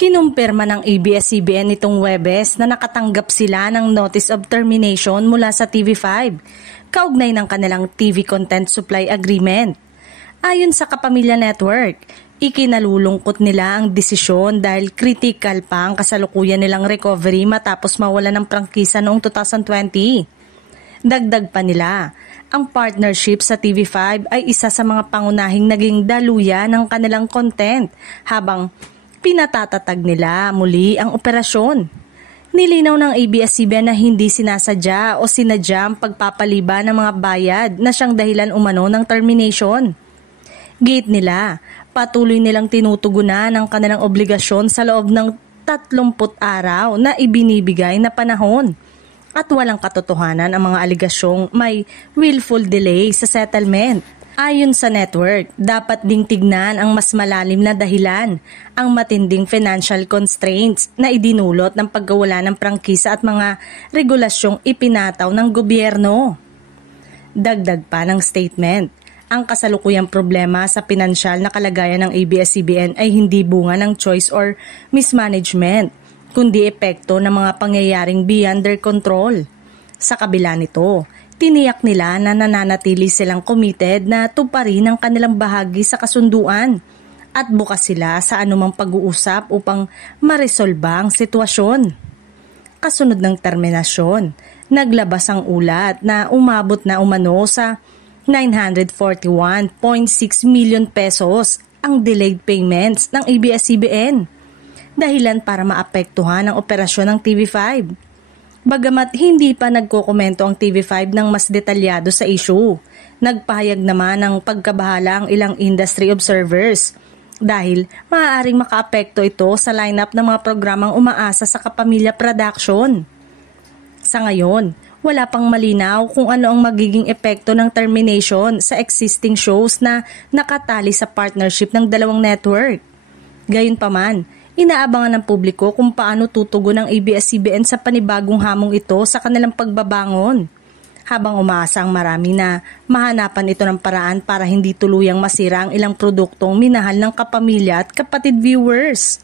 Kinumpirma ng ABS-CBN nitong Huwebes na nakatanggap sila ng Notice of Termination mula sa TV5, kaugnay ng kanilang TV Content Supply Agreement. Ayon sa Kapamilya Network, ikinalulungkot nila ang desisyon dahil critical pa ang kasalukuyan nilang recovery matapos mawala ng prangkisa noong 2020. Dagdag pa nila, ang partnership sa TV5 ay isa sa mga pangunahing naging daluyan ng kanilang content habang pinatatatag nila muli ang operasyon. Nilinaw ng ABS-CBN na hindi sinasadya o sinadya ang pagpapaliba ng mga bayad na siyang dahilan umano ng termination. Gate nila, patuloy nilang tinutugunan ang kanilang obligasyon sa loob ng 30 araw na ibinibigay na panahon. At walang katotohanan ang mga aligasyong may willful delay sa settlement. Ayon sa network, dapat ding tignan ang mas malalim na dahilan, ang matinding financial constraints na idinulot ng pagkawala ng prangkisa at mga regulasyong ipinataw ng gobyerno. Dagdag pa ng statement, ang kasalukuyang problema sa pinansyal na kalagayan ng ABS-CBN ay hindi bunga ng choice or mismanagement, kundi epekto ng mga pangyayaring beyond their control. Sa kabila nito, tiniyak nila na nananatili silang committed na tuparin ang kanilang bahagi sa kasunduan at bukas sila sa anumang pag-uusap upang maresolba ang sitwasyon. Kasunod ng terminasyon, naglabas ang ulat na umabot na umano sa 941.6 million pesos ang delayed payments ng ABS-CBN, dahilan para maapektuhan ang operasyon ng TV5. Bagamat hindi pa nagkokomento ang TV5 ng mas detalyado sa issue, nagpahayag naman ng pagkabahala ang ilang industry observers dahil maaaring makaapekto ito sa lineup ng mga programang umaasa sa Kapamilya Production. Sa ngayon, wala pang malinaw kung ano ang magiging epekto ng termination sa existing shows na nakatali sa partnership ng dalawang network. Gayunpaman, inaabangan ng publiko kung paano tutugon ng ABS-CBN sa panibagong hamong ito sa kanilang pagbabangon. Habang umaasa ang marami na mahanapan ito ng paraan para hindi tuluyang masira ang ilang produktong minahal ng kapamilya at kapatid viewers.